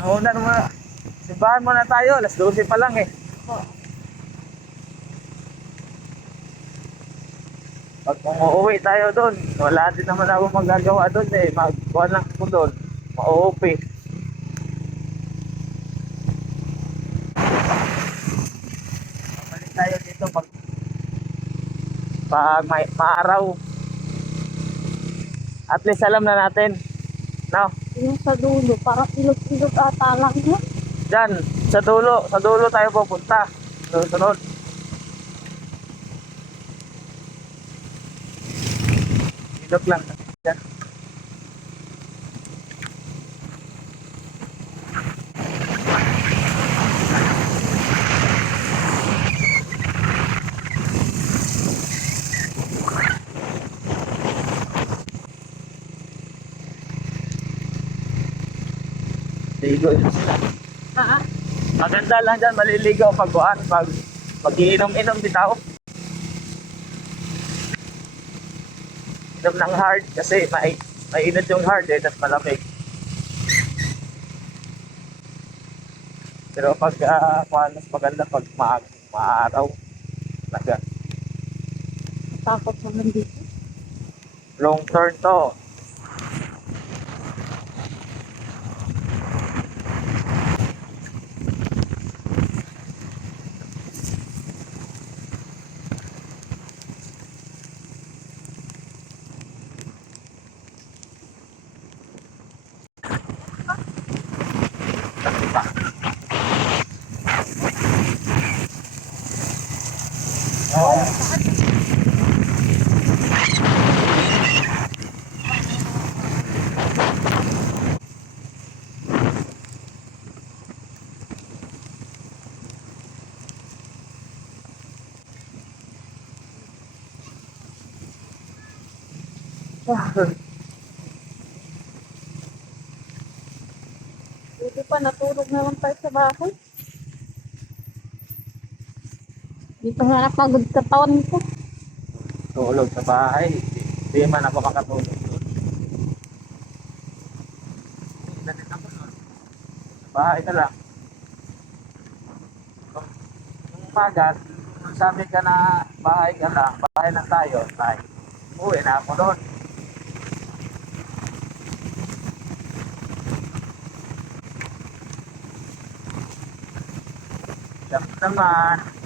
Una naman. Simbahan muna tayo. Alas 12 pa lang eh. Pag umuwi tayo doon, wala din naman ako magagawa doon eh. Magkuha lang ako doon. Ma-OP. Tayo dito pag pag may maaraw. At least alam na natin. No? Yung sa dulo, parang ilog-ilog ata lang yun. Diyan, sa dulo, sa dulo tayo pupunta. Sunod. Ilog lang. Diyan. Ligo yun sila. Ha? Maganda lang dyan, maliligaw pag kuhan, pag mag-iinom-inom di tao. Inom ng hard kasi may, mainit yung hard eh, at malamig. Pero pag uh, kuhan, mas maganda pag ma maaraw. Talaga. Takot naman dito. Long turn to. Buti pa, natulog na lang tayo sa bahay. Dito nga napagod katawan ko. Tulog sa bahay. Hindi man ako makatulog doon. Hindi ako doon. Sa bahay ka lang. Nung umaga, sabi ka na bahay ka lang, bahay lang tayo, tayo. Uwi na ako doon. Mo naman.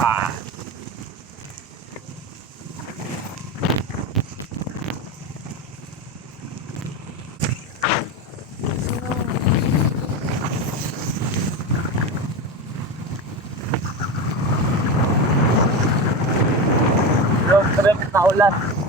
Ah. Road trip na ulan.